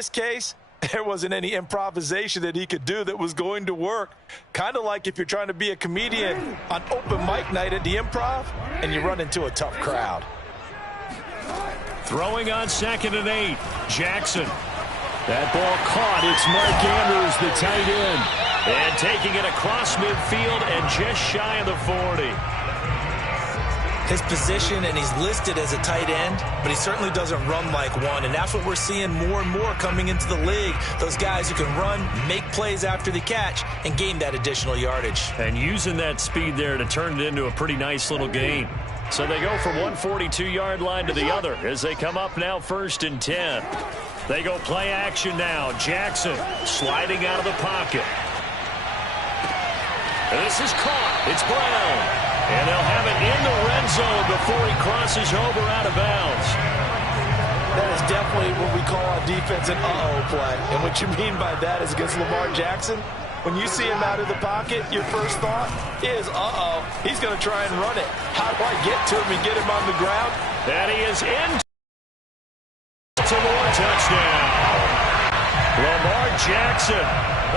this case, there wasn't any improvisation that he could do that was going to work. Kind of like if you're trying to be a comedian on open mic night at the Improv and you run into a tough crowd. Throwing on 2nd and 8. Jackson. That ball caught. It's Mark Andrews, the tight end. And taking it across midfield and just shy of the 40. His position, and he's listed as a tight end, but he certainly doesn't run like one, and that's what we're seeing more and more coming into the league. Those guys who can run, make plays after the catch, and gain that additional yardage. And using that speed there to turn it into a pretty nice little gain. So they go from one 42-yard line to the other as they come up now 1st and 10. They go play action now. Jackson sliding out of the pocket. And this is caught. It's Brown. And they'll have it in the red zone before he crosses over out of bounds. That is definitely what we call on defense an uh-oh play. And what you mean by that is against Lamar Jackson, when you see him out of the pocket, your first thought is, uh-oh, he's going to try and run it. How do I get to him and get him on the ground? And he is in to more touchdown. Lamar Jackson,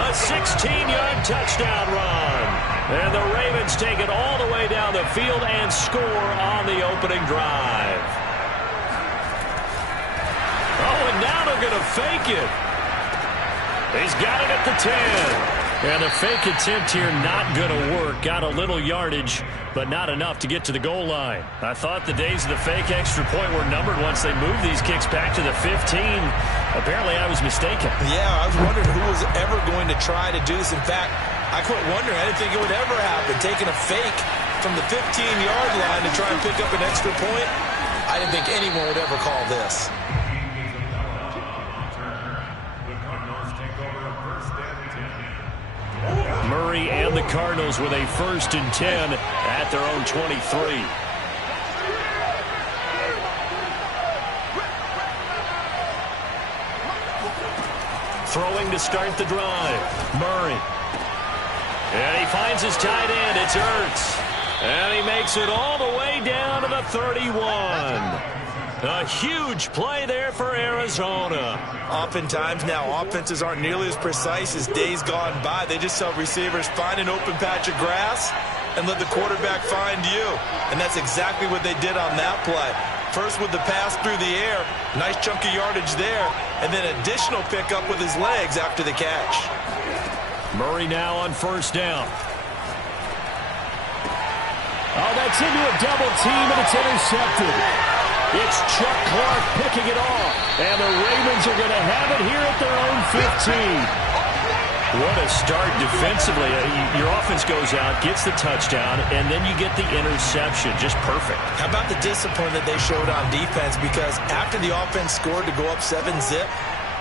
a 16-yard touchdown run. And the Ravens take it all the way down the field and score on the opening drive. Oh, and now they're going to fake it. He's got it at the 10. And the fake attempt here not going to work. Got a little yardage, but not enough to get to the goal line. I thought the days of the fake extra point were numbered once they moved these kicks back to the 15. Apparently, I was mistaken. Yeah, I was wondering who was ever going to try to do this. In fact, I quit wondering. I didn't think it would ever happen. Taking a fake from the 15-yard line to try and pick up an extra point, I didn't think anyone would ever call this. Murray and the Cardinals with a 1st and 10 at their own 23. Throwing to start the drive. Murray. And he finds his tight end. It's Ertz. And he makes it all the way down to the 31. A huge play there for Arizona. Oftentimes now, offenses aren't nearly as precise as days gone by. They just tell receivers, find an open patch of grass and let the quarterback find you. And that's exactly what they did on that play. First with the pass through the air, nice chunk of yardage there, and then additional pickup with his legs after the catch. Murray now on 1st down. Oh, that's into a double team, and it's intercepted. It's Chuck Clark picking it off. And the Ravens are going to have it here at their own 15. What a start defensively. Your offense goes out, gets the touchdown, and then you get the interception. Just perfect. How about the discipline that they showed on defense? Because after the offense scored to go up 7-zip,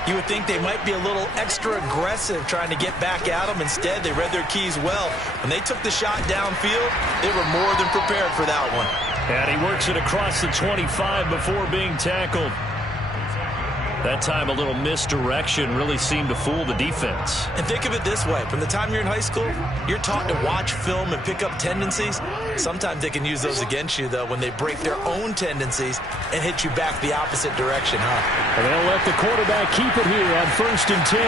you would think they might be a little extra aggressive trying to get back at them. Instead, they read their keys well. When they took the shot downfield, they were more than prepared for that one. And he works it across the 25 before being tackled. That time a little misdirection really seemed to fool the defense. And think of it this way. From the time you're in high school, you're taught to watch film and pick up tendencies. Sometimes they can use those against you, though, when they break their own tendencies and hit you back the opposite direction, huh? And they'll let the quarterback keep it here on 1st and 10.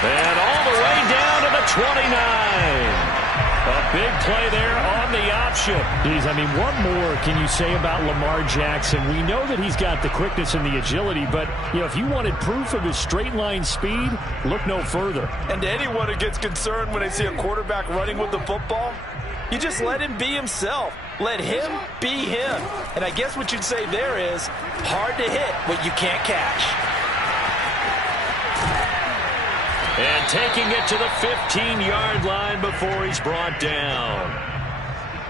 And all the way down to the 29. A big play there on the option. Geez, I mean, what more can you say about Lamar Jackson? We know that he's got the quickness and the agility, but, you know, if you wanted proof of his straight-line speed, look no further. And to anyone who gets concerned when they see a quarterback running with the football, you just let him be himself. Let him be him. And I guess what you'd say there is hard to hit what you can't catch. And taking it to the 15-yard line before he's brought down.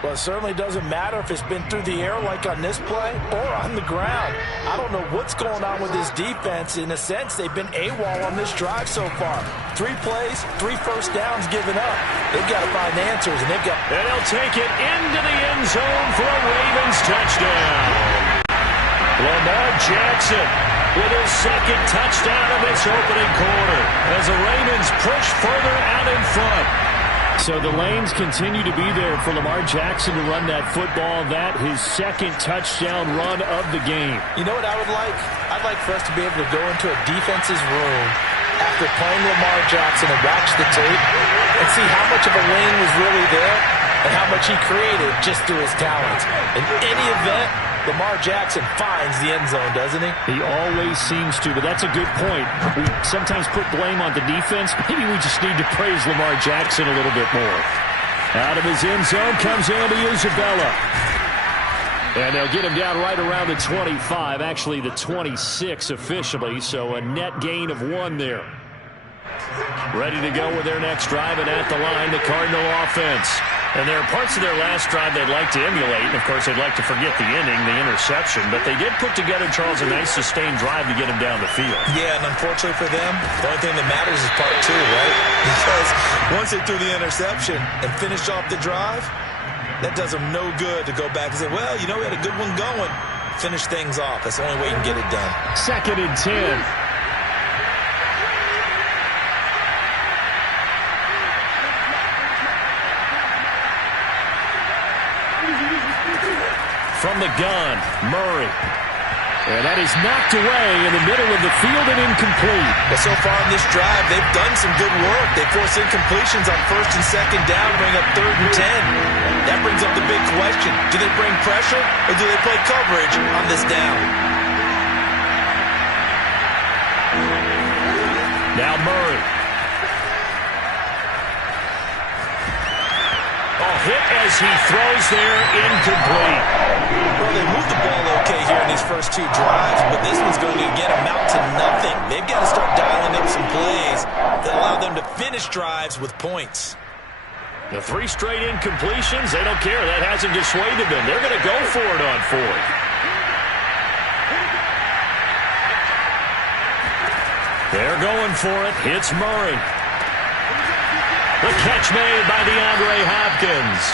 Well, it certainly doesn't matter if it's been through the air like on this play or on the ground. I don't know what's going on with this defense. In a sense, they've been AWOL on this drive so far. 3 plays, 3 first downs given up. They've got to find answers, and they've got... And he'll take it into the end zone for a Ravens touchdown. Lamar Jackson with his 2nd touchdown of this opening quarter as the Ravens push further out in front. So the lanes continue to be there for Lamar Jackson to run that football. That his 2nd touchdown run of the game. You know what I would like? I'd like for us to be able to go into a defense's room after playing Lamar Jackson and watch the tape and see how much of a lane was really there and how much he created just through his talents. In any event, Lamar Jackson finds the end zone, doesn't he? He always seems to, but that's a good point. We sometimes put blame on the defense. Maybe we just need to praise Lamar Jackson a little bit more. Out of his end zone comes Andy Isabella. And they'll get him down right around the 25, actually the 26 officially, so a net gain of 1 there. Ready to go with their next drive, and at the line, the Cardinal offense. And there are parts of their last drive they'd like to emulate, and of course they'd like to forget the inning, the interception, but they did put together, Charles, a nice sustained drive to get him down the field. Yeah, and unfortunately for them, the only thing that matters is part 2, right? Because once they threw the interception and finished off the drive, that does them no good to go back and say, well, you know, we had a good one going. Finish things off. That's the only way you can get it done. 2nd and 10. From the gun, Murray. And that is knocked away in the middle of the field and incomplete. But so far in this drive, they've done some good work. They force incompletions on 1st and 2nd down, bring up 3rd and 10. That brings up the big question. Do they bring pressure or do they play coverage on this down? Now Murray. Hit as he throws there, incomplete. Well, they moved the ball okay here in these first 2 drives, but this one's going to again amount to nothing. They've got to start dialing up some plays that allow them to finish drives with points. The 3 straight incompletions, they don't care. That hasn't dissuaded them. They're going to go for it on 4th. They're going for it. Hits Murray. The catch made by DeAndre Hopkins.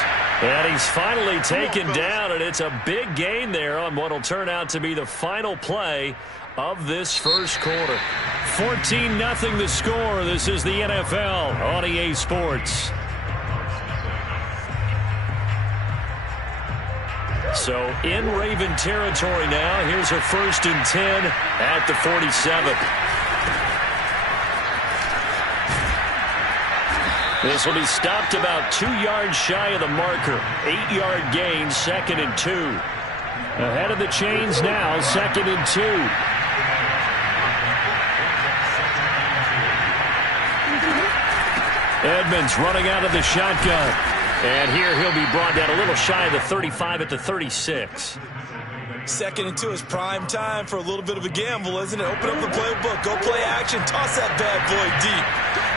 And he's finally taken down, and it's a big gain there on what will turn out to be the final play of this first quarter. 14-0 the score. This is the NFL on EA Sports. So in Raven territory now. Here's a 1st and 10 at the 47. This will be stopped about 2 yards shy of the marker. 8-yard gain, 2nd and 2. Ahead of the chains now, 2nd and 2. Edmonds running out of the shotgun. And here he'll be brought down a little shy of the 35 at the 36. 2nd and 2 is prime time for a little bit of a gamble, isn't it? Open up the playbook, go play action, toss that bad boy deep.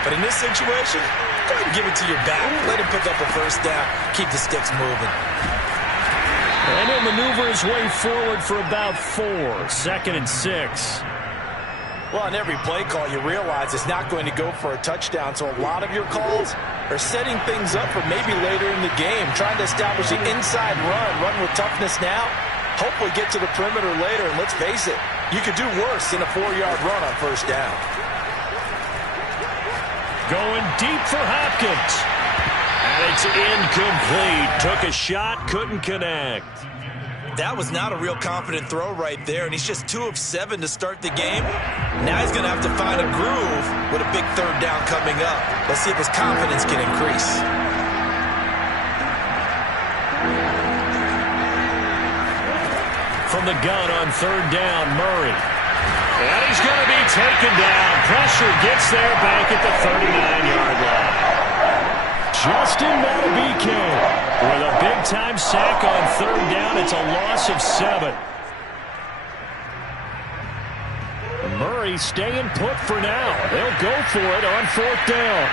But in this situation, go ahead and give it to your back. Let him pick up a 1st down. Keep the sticks moving. And he'll maneuver his way forward for about 4. 2nd and 6. Well, on every play call, you realize it's not going to go for a touchdown. So a lot of your calls are setting things up for maybe later in the game, trying to establish the inside run with toughness now. Hopefully get to the perimeter later, and let's face it, you could do worse than a 4-yard run on 1st down. Going deep for Hopkins. And it's incomplete. Took a shot, couldn't connect. That was not a real confident throw right there, and he's just 2 of 7 to start the game. Now he's going to have to find a groove with a big 3rd down coming up. Let's see if his confidence can increase. From the gun on 3rd down, Murray. And he's going to be taken down. Pressure gets there back at the 39-yard line. Justin Madubuike with a big-time sack on 3rd down. It's a loss of 7. Murray staying put for now. They'll go for it on 4th down.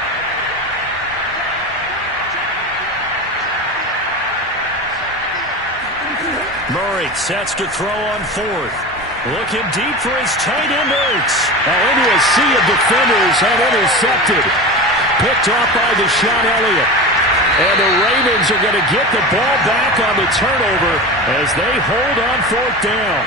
Murray sets to throw on 4th. Looking deep for his tight end, Ertz. Into a sea of defenders and intercepted. Picked off by Deshaun Elliott. And the Ravens are going to get the ball back on the turnover as they hold on 4th down.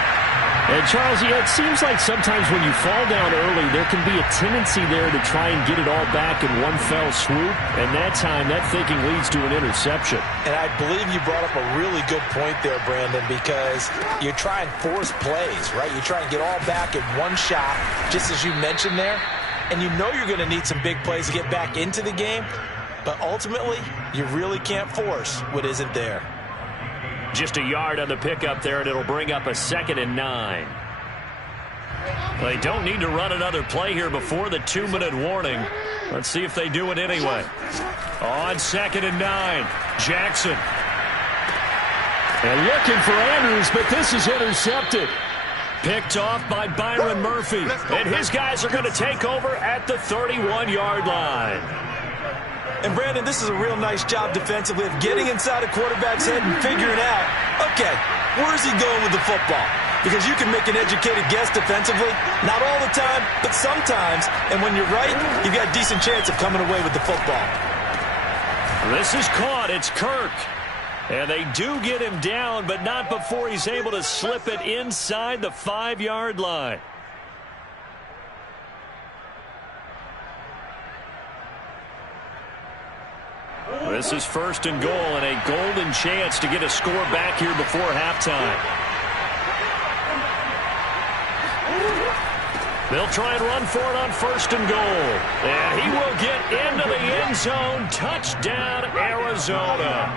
And, Charles, yeah, it seems like sometimes when you fall down early, there can be a tendency there to try and get it all back in one fell swoop. And that time, that thinking leads to an interception. And I believe you brought up a really good point there, Brandon, because you try and force plays, right? You try and get all back in one shot, just as you mentioned there. And you know you're going to need some big plays to get back into the game. But ultimately, you really can't force what isn't there. Just a yard on the pickup there, and it'll bring up a 2nd and 9. They don't need to run another play here before the 2-minute warning. Let's see if they do it anyway. On 2nd and 9, Jackson. And looking for Andrews, but this is intercepted. Picked off by Byron Murphy. And his guys are going to take over at the 31-yard line. And, Brandon, this is a real nice job defensively of getting inside a quarterback's head and figuring out, okay, where's he going with the football? Because you can make an educated guess defensively. Not all the time, but sometimes. And when you're right, you've got a decent chance of coming away with the football. This is caught. It's Kirk. And they do get him down, but not before he's able to slip it inside the 5-yard line. This is 1st and goal and a golden chance to get a score back here before halftime. They'll try and run for it on 1st and goal. And he will get into the end zone. Touchdown, Arizona.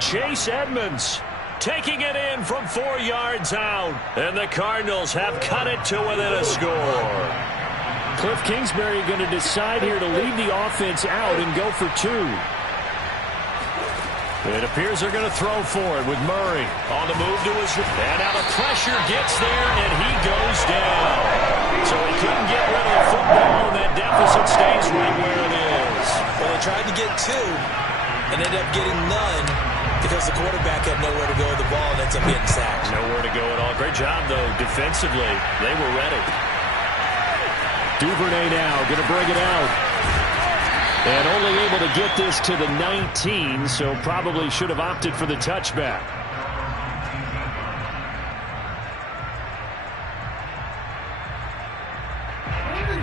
Chase Edmonds taking it in from 4 yards out. And the Cardinals have cut it to within a score. Cliff Kingsbury going to decide here to leave the offense out and go for 2. It appears they're going to throw for it with Murray on the move to his right. And now the pressure gets there, and he goes down. So he couldn't get rid of the football, and that deficit stays right where it is. Well, they tried to get 2 and ended up getting none because the quarterback had nowhere to go with the ball and ends up getting sacked. Nowhere to go at all. Great job, though, defensively. They were ready. Duvernay now going to bring it out. And only able to get this to the 19, so probably should have opted for the touchback.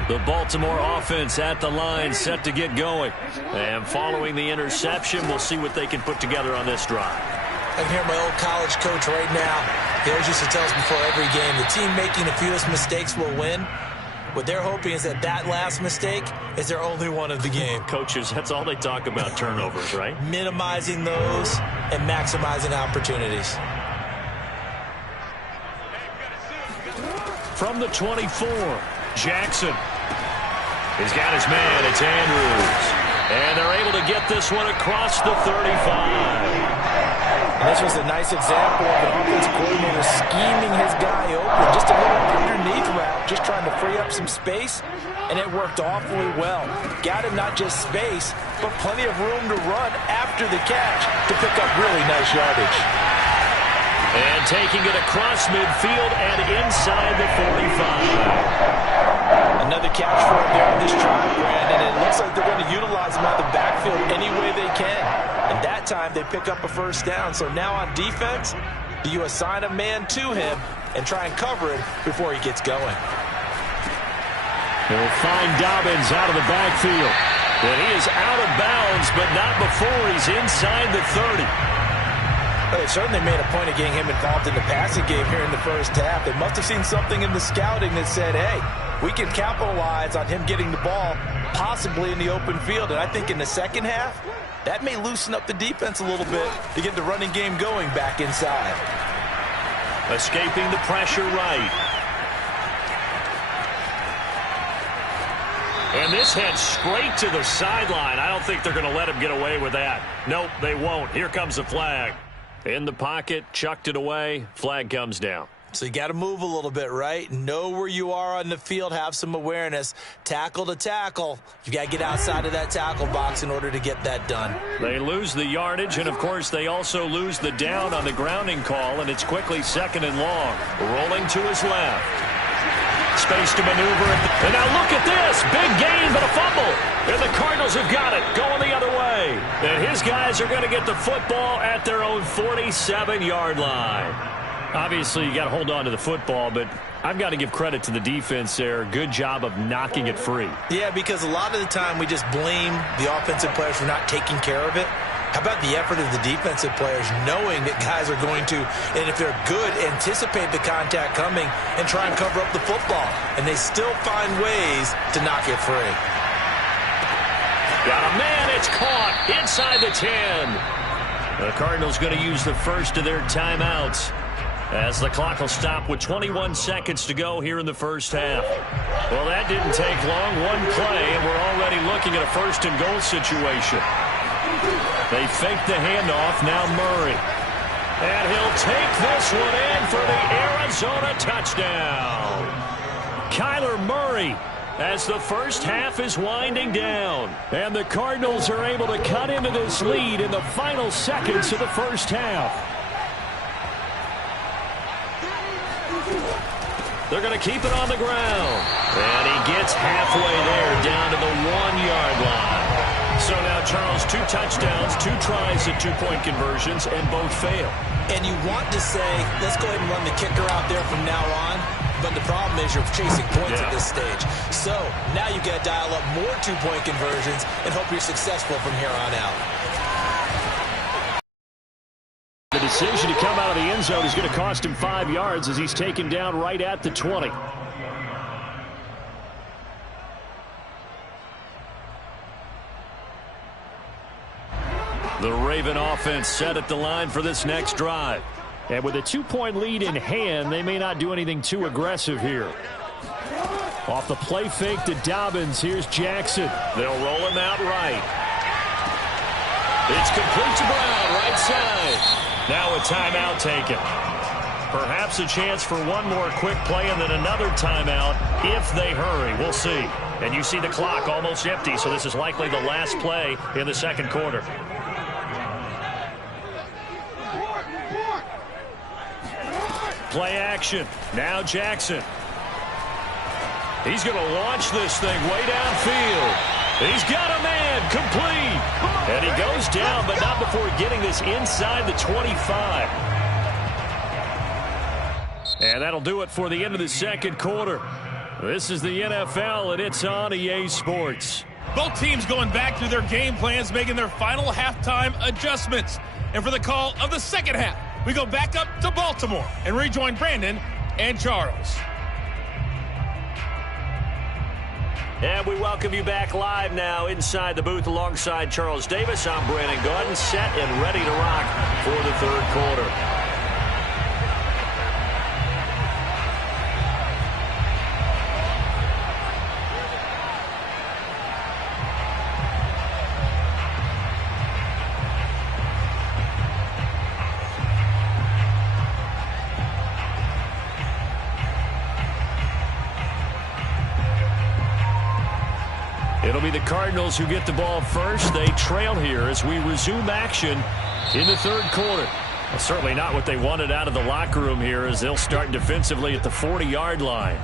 The Baltimore offense at the line, set to get going. And following the interception, we'll see what they can put together on this drive. I can hear my old college coach right now. He always used to tell us before every game, the team making the fewest mistakes will win. What they're hoping is that last mistake is their only one of the game. Coaches, that's all they talk about, turnovers, right? Minimizing those and maximizing opportunities. From the 24, Jackson. He's got his man. It's Andrews. And they're able to get this one across the 35. And this was a nice example of an offensive coordinator scheming his guy open. Just a little underneath route, just trying to free up some space, and it worked awfully well. Got him not just space, but plenty of room to run after the catch to pick up really nice yardage. And taking it across midfield and inside the 45. Another catch for him there on this drive, Brandon. And it looks like they're going to utilize him out the backfield any way they can. And that time they pick up a 1st down. So now on defense, do you assign a man to him and try and cover him before he gets going? They'll find Dobbins out of the backfield. And he is out of bounds, but not before he's inside the 30. Well, they certainly made a point of getting him involved in the passing game here in the 1st half. They must have seen something in the scouting that said, hey, we can capitalize on him getting the ball possibly in the open field. And I think in the 2nd half, that may loosen up the defense a little bit to get the running game going back inside. Escaping the pressure right. And this heads straight to the sideline. I don't think they're going to let him get away with that. Nope, they won't. Here comes the flag. In the pocket, chucked it away. Flag comes down. So you got to move a little bit, right? Know where you are on the field. Have some awareness. Tackle to tackle. You got to get outside of that tackle box in order to get that done. They lose the yardage, and, of course, they also lose the down on the grounding call, and it's quickly 2nd and long. Rolling to his left. Space to maneuver. And now look at this. Big gain, but a fumble. And the Cardinals have got it. Going the other way. And his guys are going to get the football at their own 47-yard line. Obviously, you got to hold on to the football, but I've got to give credit to the defense there. Good job of knocking it free. Yeah, because a lot of the time we just blame the offensive players for not taking care of it. How about the effort of the defensive players knowing that guys are going to, and if they're good, anticipate the contact coming and try and cover up the football. And they still find ways to knock it free. Got a man, it's caught inside the 10. The Cardinals going to use the first of their timeouts as the clock will stop with 21 seconds to go here in the first half. Well, that didn't take long. One play, and we're already looking at a first-and-goal situation. They fake the handoff. Now Murray. And he'll take this one in for the Arizona touchdown. Kyler Murray, as the first half is winding down. And the Cardinals are able to cut into this lead in the final seconds of the first half. They're going to keep it on the ground. And he gets halfway there, down to the 1-yard line. So now, Charles, 2 touchdowns, 2 tries at 2-point conversions, and both fail. And you want to say, let's go ahead and run the kicker out there from now on. But the problem is you're chasing points at this stage. So now you got to dial up more 2-point conversions and hope you're successful from here on out. The decision to come out of the end zone is going to cost him 5 yards as he's taken down right at the 20. The Raven offense set at the line for this next drive. And with a 2-point lead in hand, they may not do anything too aggressive here. Off the play fake to Dobbins, here's Jackson. They'll roll him out right. It's complete to Brown, right side. Now a timeout taken. Perhaps a chance for one more quick play and then another timeout if they hurry. We'll see. And you see the clock almost empty, so this is likely the last play in the second quarter. Play action. Now Jackson. He's going to launch this thing way downfield. He's got a man, complete. And he goes down, but not before getting this inside the 25. And that'll do it for the end of the second quarter. This is the NFL, and it's on EA Sports. Both teams going back through their game plans, making their final halftime adjustments. And for the call of the second half, we go back up to Baltimore and rejoin Brandon and Charles. And we welcome you back live now inside the booth alongside Charles Davis. I'm Brandon Gaudin, set and ready to rock for the third quarter. It'll be the Cardinals who get the ball first. They trail here as we resume action in the third quarter. Well, certainly not what they wanted out of the locker room here as they'll start defensively at the 40-yard line.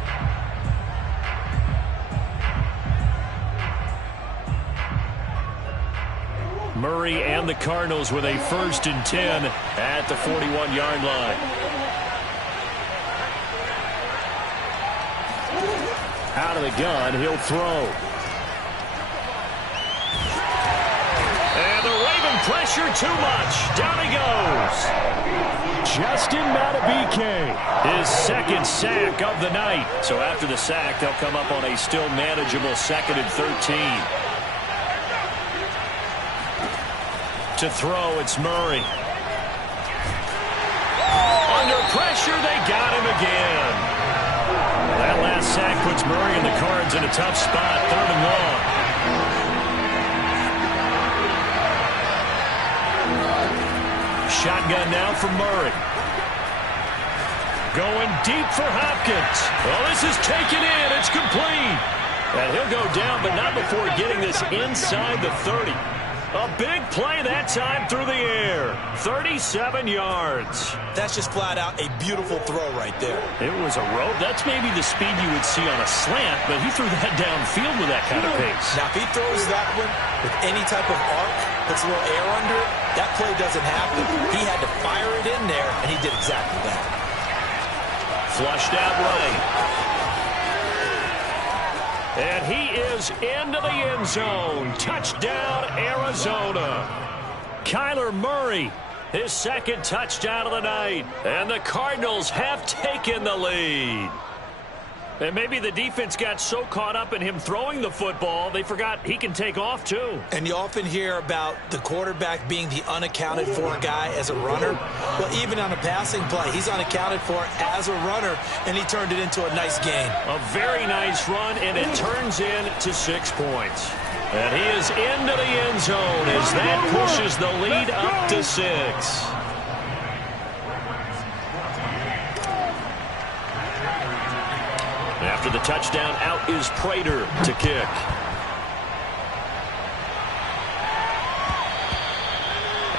Murray and the Cardinals with a 1st and 10 at the 41-yard line. Out of the gun, he'll throw. Pressure too much. Down he goes. Justin Madubuike, his second sack of the night. So after the sack, they'll come up on a still manageable 2nd and 13. To throw, it's Murray. Under pressure, they got him again. That last sack puts Murray and the Cards in a tough spot. 3rd and long. Shotgun now for Murray. Going deep for Hopkins. Well, this is taken in. It's complete. And he'll go down, but not before getting this inside the 30. A big play that time through the air. 37 yards. That's just flat out a beautiful throw right there. It was a rope. That's maybe the speed you would see on a slant, but he threw that downfield with that kind of pace. Now, if he throws that one with any type of arc, puts a little air under it, that play doesn't happen. He had to fire it in there, and he did exactly that. Flushed out right. And he is into the end zone. Touchdown, Arizona. Kyler Murray, his second touchdown of the night. And the Cardinals have taken the lead. And maybe the defense got so caught up in him throwing the football, they forgot he can take off too. And you often hear about the quarterback being the unaccounted for guy as a runner. Well, even on a passing play, he's unaccounted for as a runner, and he turned it into a nice gain. A very nice run, and it turns into 6 points. And he is into the end zone as that pushes the lead up to 6. After the touchdown, out is Prater to kick.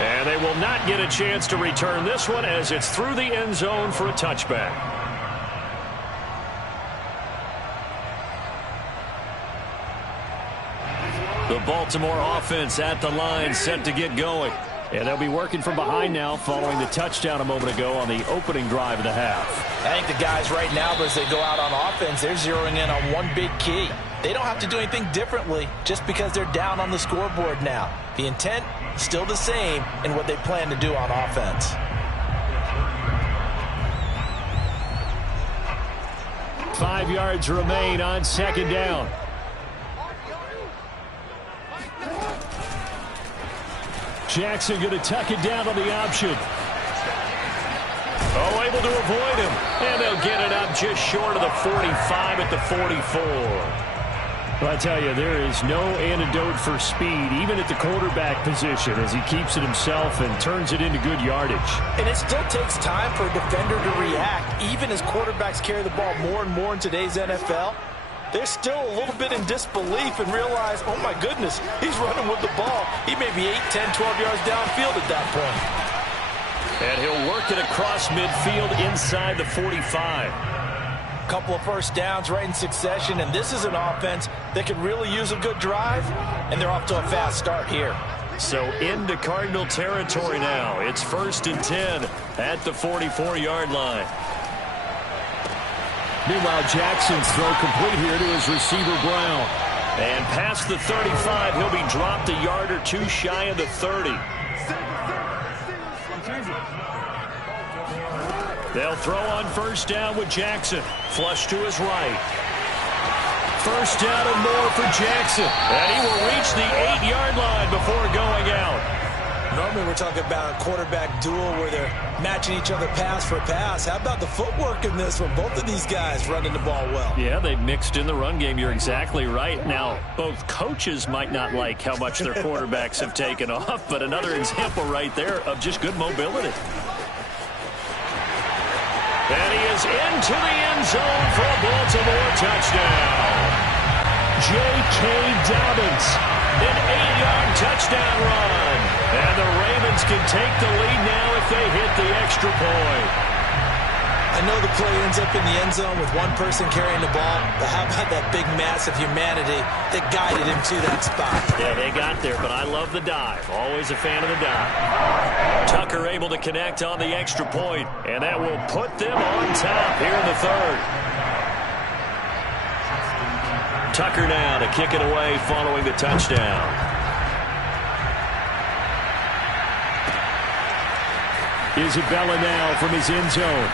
And they will not get a chance to return this one as it's through the end zone for a touchback. The Baltimore offense at the line, set to get going. And they'll be working from behind now following the touchdown a moment ago on the opening drive of the half. I think the guys right now, as they go out on offense, they're zeroing in on one big key. They don't have to do anything differently just because they're down on the scoreboard now. The intent, still the same in what they plan to do on offense. Five yards remain on second down. Jackson going to tuck it down on the option. Oh, able to avoid him. And they'll get it up just short of the 45 at the 44. Well, I tell you, there is no antidote for speed, even at the quarterback position, as he keeps it himself and turns it into good yardage. And it still takes time for a defender to react, even as quarterbacks carry the ball more and more in today's NFL. They're still a little bit in disbelief and realize, oh my goodness, he's running with the ball. He may be 8, 10, 12 yards downfield at that point. And he'll work it across midfield inside the 45. Couple of first downs right in succession, and this is an offense that could really use a good drive, and they're off to a fast start here. So into Cardinal territory now. It's 1st and 10 at the 44-yard line. Meanwhile, Jackson's throw complete here to his receiver, Brown. And past the 35, he'll be dropped a yard or two shy of the 30. They'll throw on first down with Jackson. Flush to his right. First down and more for Jackson. And he will reach the 8-yard line before going out. Normally we're talking about a quarterback duel where they're matching each other pass for pass. How about the footwork in this one? Both of these guys running the ball well. Yeah, they've mixed in the run game. You're exactly right. Now, both coaches might not like how much their quarterbacks have taken off, but another example right there of just good mobility. And he is into the end zone for a Baltimore touchdown. J.K. Dobbins. An 8-yard touchdown run. And the Ravens can take the lead now if they hit the extra point. I know the play ends up in the end zone with one person carrying the ball, but how about that big mass of humanity that guided him to that spot? Yeah, they got there, but I love the dive. Always a fan of the dive. Tucker able to connect on the extra point, and that will put them on top here in the third. Tucker now to kick it away following the touchdown. Isabella now from his end zone.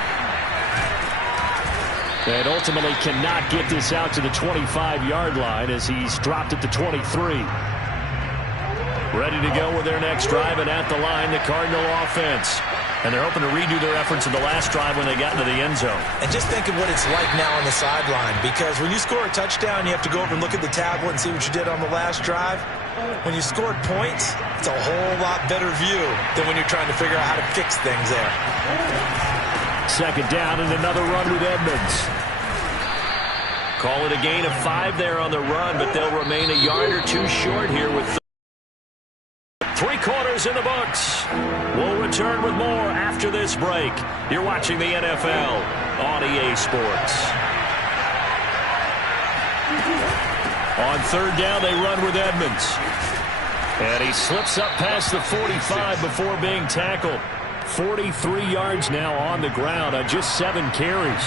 And ultimately cannot get this out to the 25-yard line as he's dropped at the 23. Ready to go with their next drive, and at the line, the Cardinal offense. And they're hoping to redo their efforts in the last drive when they got into the end zone. And just think of what it's like now on the sideline, because when you score a touchdown, you have to go over and look at the tablet and see what you did on the last drive. When you scored points, it's a whole lot better view than when you're trying to figure out how to fix things there. Second down and another run with Edmonds. Call it a gain of 5 there on the run, but they'll remain a yard or two short here with 3 quarters in the books. We'll return with more after this break. You're watching the NFL on EA Sports. On third down, they run with Edmonds. And he slips up past the 45 before being tackled. 43 yards now on the ground on just 7 carries.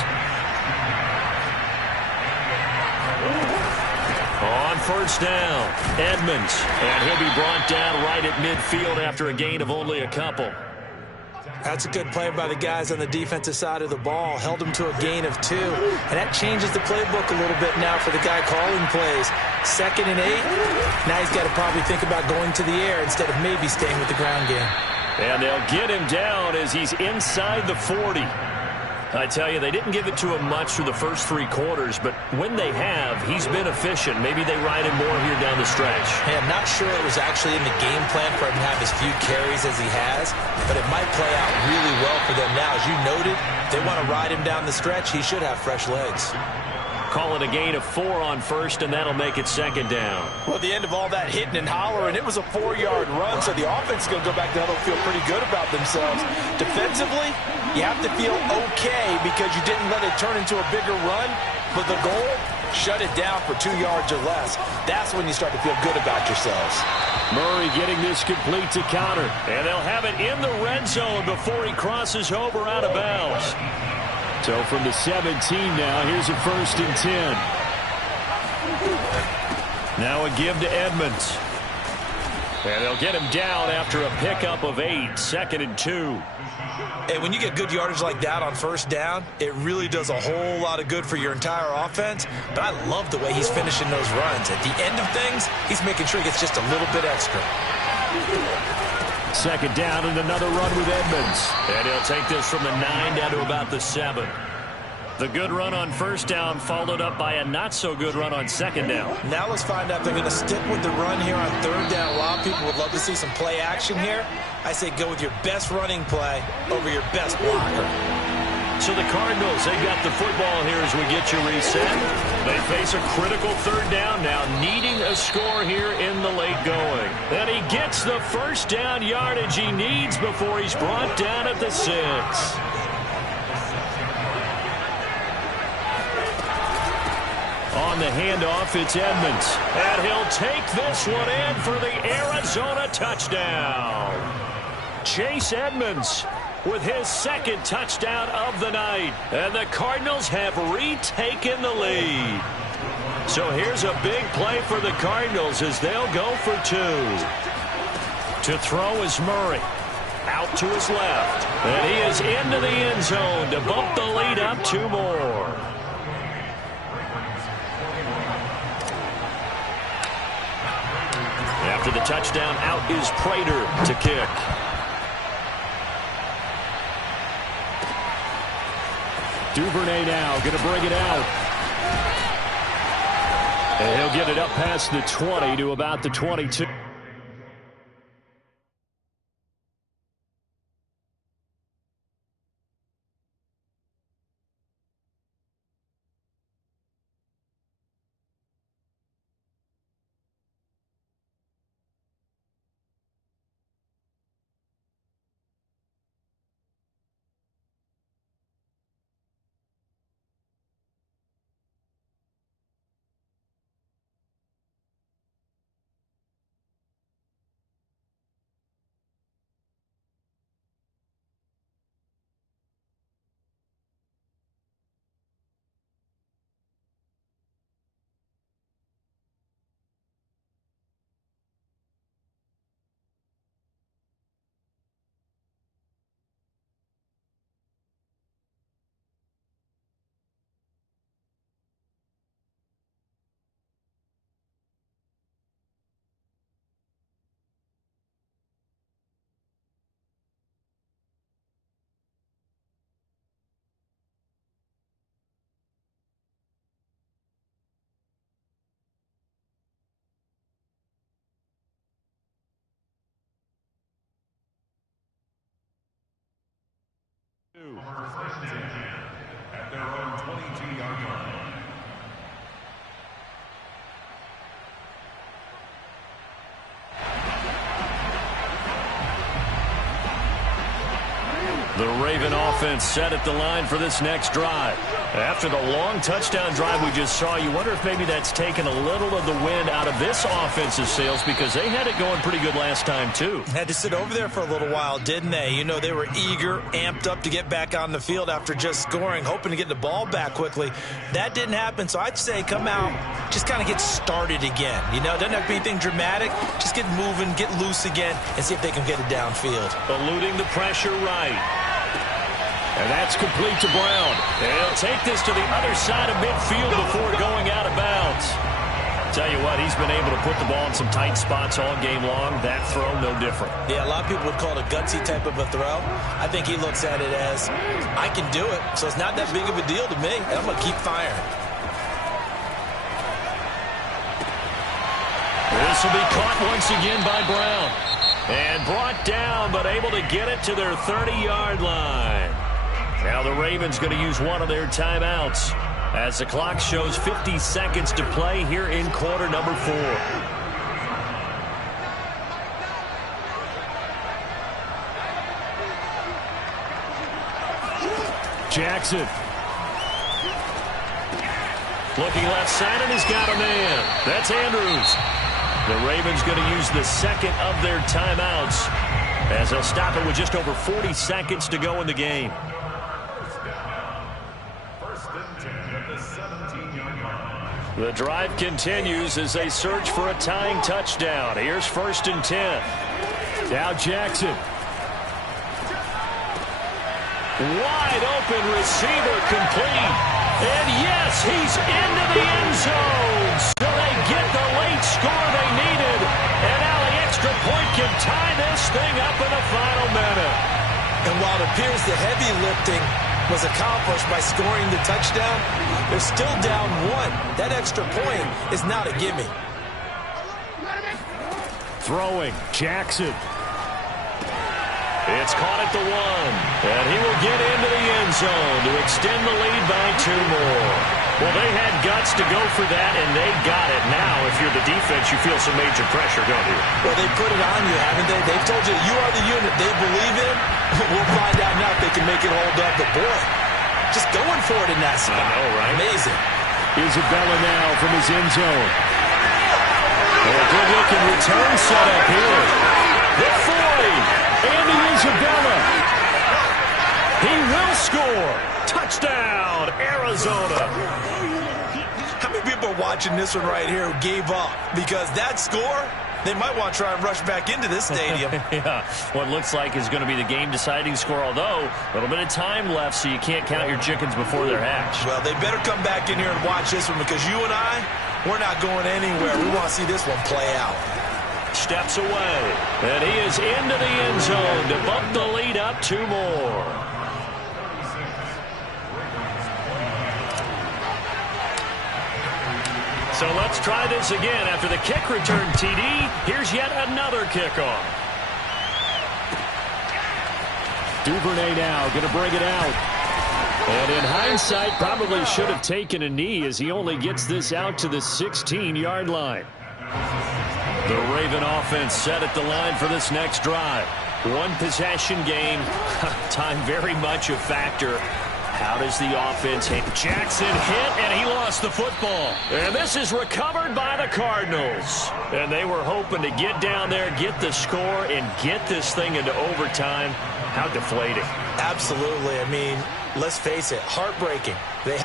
first down. Edmonds, and he'll be brought down right at midfield after a gain of only a couple. That's a good play by the guys on the defensive side of the ball. Held him to a gain of 2. And that changes the playbook a little bit now for the guy calling plays. 2nd and 8. Now he's got to probably think about going to the air instead of maybe staying with the ground game. And they'll get him down as he's inside the 40. I tell you, they didn't give it to him much through the first 3 quarters, but when they have, he's been efficient. Maybe they ride him more here down the stretch. Hey, I'm not sure it was actually in the game plan for him to have as few carries as he has, but it might play out really well for them now. As you noted, if they want to ride him down the stretch, he should have fresh legs. Call it a gain of 4 on first, and that'll make it 2nd down. Well, at the end of all that hitting and hollering, it was a 4-yard run, so the offense is going to go back to huddle, feel pretty good about themselves. Defensively, you have to feel okay because you didn't let it turn into a bigger run, but the goal, shut it down for 2 yards or less. That's when you start to feel good about yourselves. Murray getting this complete to Connor, and they'll have it in the red zone before he crosses over out of bounds. So from the 17 now, here's a 1st and 10. Now a give to Edmonds. And they'll get him down after a pickup of 8, 2nd and 2. Hey, when you get good yardage like that on 1st down, it really does a whole lot of good for your entire offense. But I love the way he's finishing those runs. At the end of things, he's making sure he gets just a little bit extra. 2nd down and another run with Edmonds. And he'll take this from the 9 down to about the 7. The good run on 1st down followed up by a not-so-good run on 2nd down. Now let's find out if they're going to stick with the run here on 3rd down. A lot of people would love to see some play action here. I say go with your best running play over your best blocker. So the Cardinals, they got the football here as we get you reset. They face a critical 3rd down now, needing a score here in the late going. And he gets the 1st down yardage he needs before he's brought down at the 6. On the handoff, it's Edmonds. And he'll take this one in for the Arizona touchdown. Chase Edmonds with his 2nd touchdown of the night. And the Cardinals have retaken the lead. So here's a big play for the Cardinals as they'll go for 2. To throw is Murray. Out to his left. And he is into the end zone to bump the lead up 2 more. After the touchdown, out is Prater to kick. Duvernay now going to bring it out. And he'll get it up past the 20 to about the 22. At their own 22-yard line. The Raven offense set at the line for this next drive. After the long touchdown drive we just saw, you wonder if maybe that's taken a little of the wind out of this offensive sails because they had it going pretty good last time too. Had to sit over there for a little while, didn't they? You know, they were eager, amped up to get back on the field after just scoring, hoping to get the ball back quickly. That didn't happen, so I'd say come out, just kind of get started again. You know, doesn't have to be anything dramatic. Just get moving, get loose again, and see if they can get it downfield. Eluding the pressure right. And that's complete to Brown. And he'll take this to the other side of midfield before going out of bounds. Tell you what, he's been able to put the ball in some tight spots all game long. That throw, no different. Yeah, a lot of people would call it a gutsy type of a throw. I think he looks at it as, I can do it, so it's not that big of a deal to me, and I'm going to keep firing. This will be caught once again by Brown. And brought down, but able to get it to their 30-yard line. Now the Ravens going to use one of their timeouts as the clock shows 50 seconds to play here in quarter number 4. Jackson. Looking left side, and he's got a man. That's Andrews. The Ravens going to use the second of their timeouts as they'll stop it with just over 40 seconds to go in the game. The drive continues as they search for a tying touchdown. Here's 1st and 10. Now Jackson. Wide open receiver complete. And yes, he's into the end zone. So they get the late score they needed. And now the extra point can tie this thing up in the final minute. And while it appears the heavy lifting was accomplished by scoring the touchdown, they're still down 1. That extra point is not a gimme. Throwing. Jackson. It's caught at the 1. And he will get into the end zone to extend the lead by 2 more. Well, they had guts to go for that, and they got it. Now, if you're the defense, you feel some major pressure, don't you? Well, they put it on you, haven't they? They've told you you are the unit they believe in. We'll find out now if they can make it hold up. But, boy, just going for it in that spot. I know, right? Amazing. Isabella now from his end zone. Oh, a good-looking return set up here. The 40. Andy Isabella. He will score. Touchdown, Arizona. How many people are watching this one right here who gave up? Because that score, they might want to try and rush back into this stadium. Yeah, what looks like is going to be the game-deciding score, although a little bit of time left, so you can't count your chickens before they're hatched. Well, they better come back in here and watch this one because you and I, we're not going anywhere. We want to see this one play out. Steps away, and he is into the end zone to bump the lead up 2 more. So let's try this again. After the kick return TD, here's yet another kickoff. Duvernay now going to bring it out. And in hindsight, probably should have taken a knee as he only gets this out to the 16-yard line. The Raven offense set at the line for this next drive. 1 possession game. Time very much a factor. How does the offense hit? Jackson hit, and he lost the football. And this is recovered by the Cardinals. And they were hoping to get down there, get the score, and get this thing into overtime. How deflating. Absolutely. I mean, let's face it, heartbreaking. They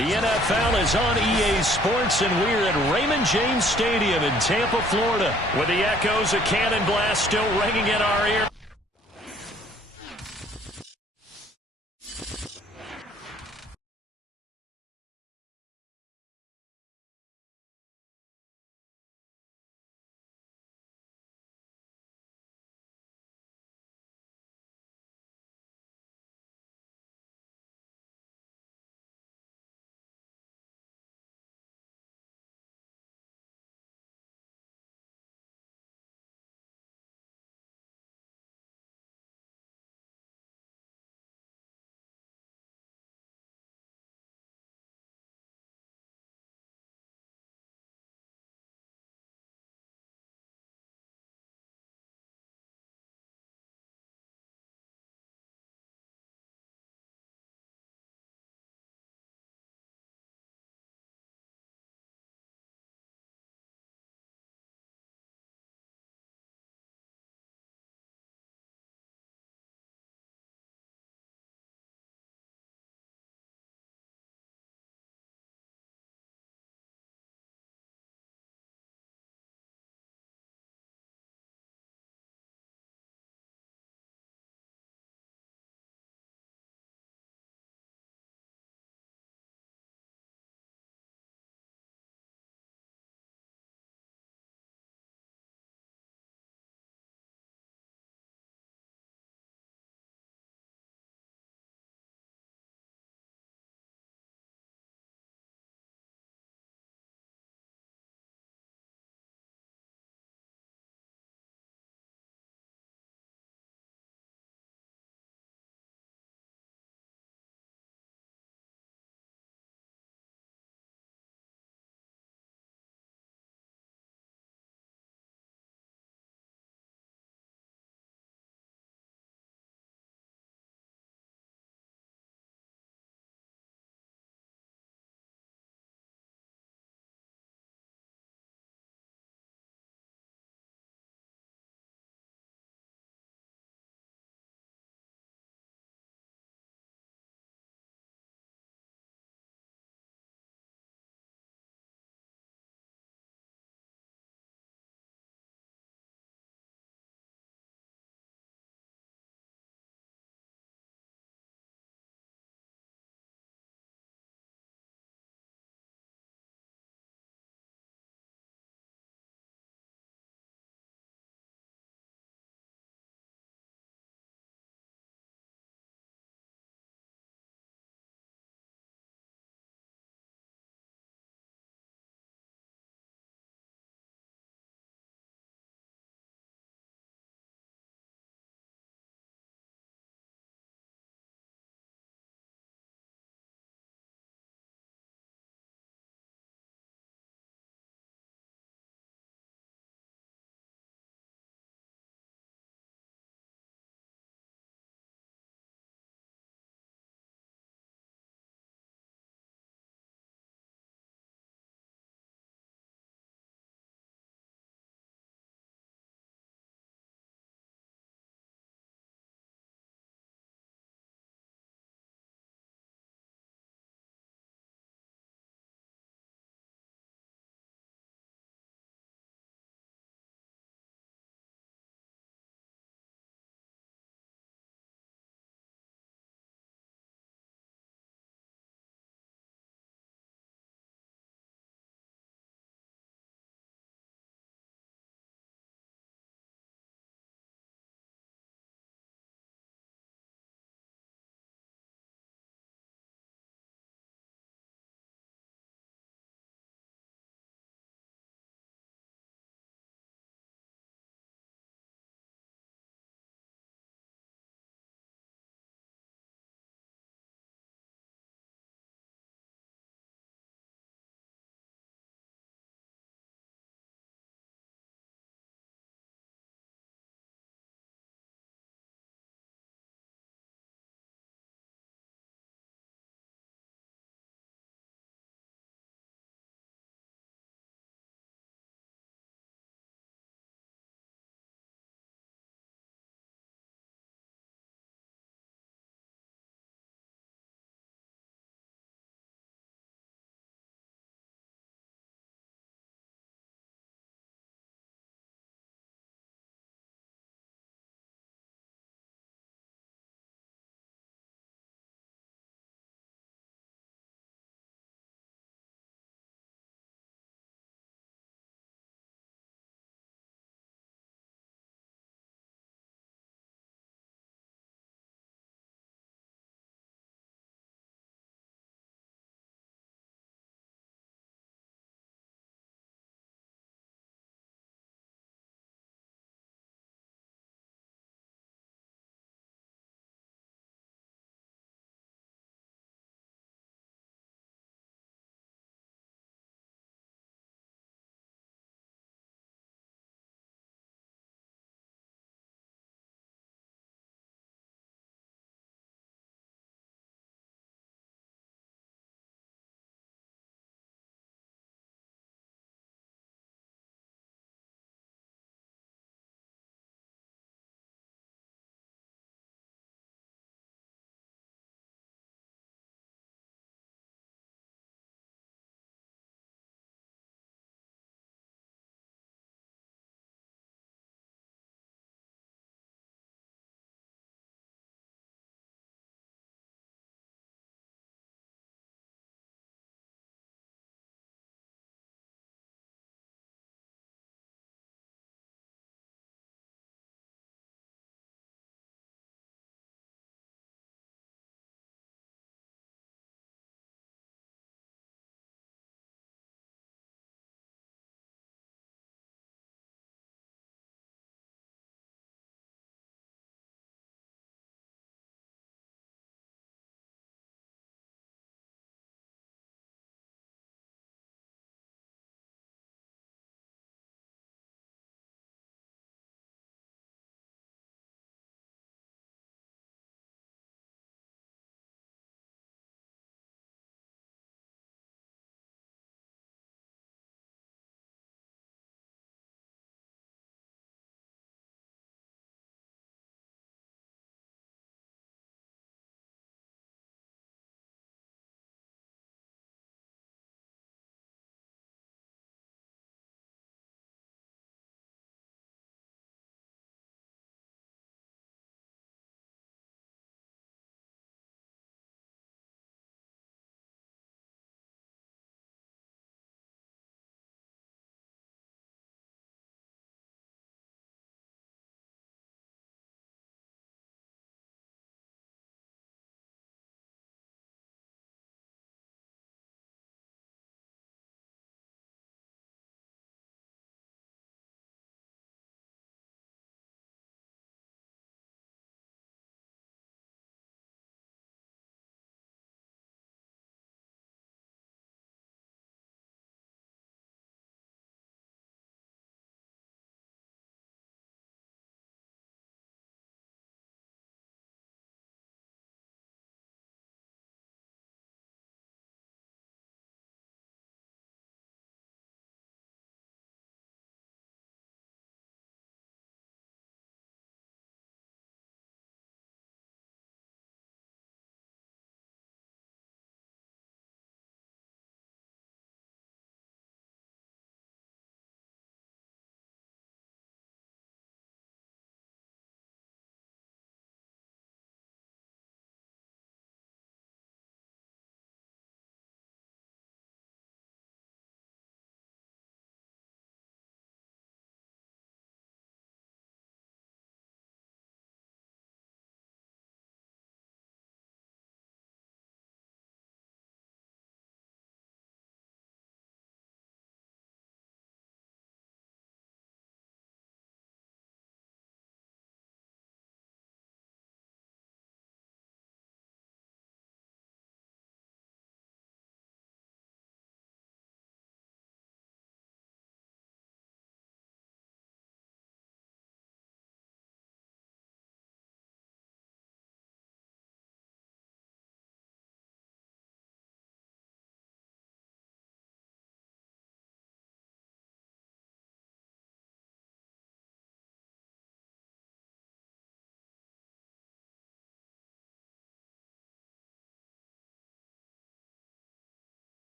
The NFL is on EA Sports, and we're at Raymond James Stadium in Tampa, Florida, with the echoes of Cannon Blast still ringing in our ear.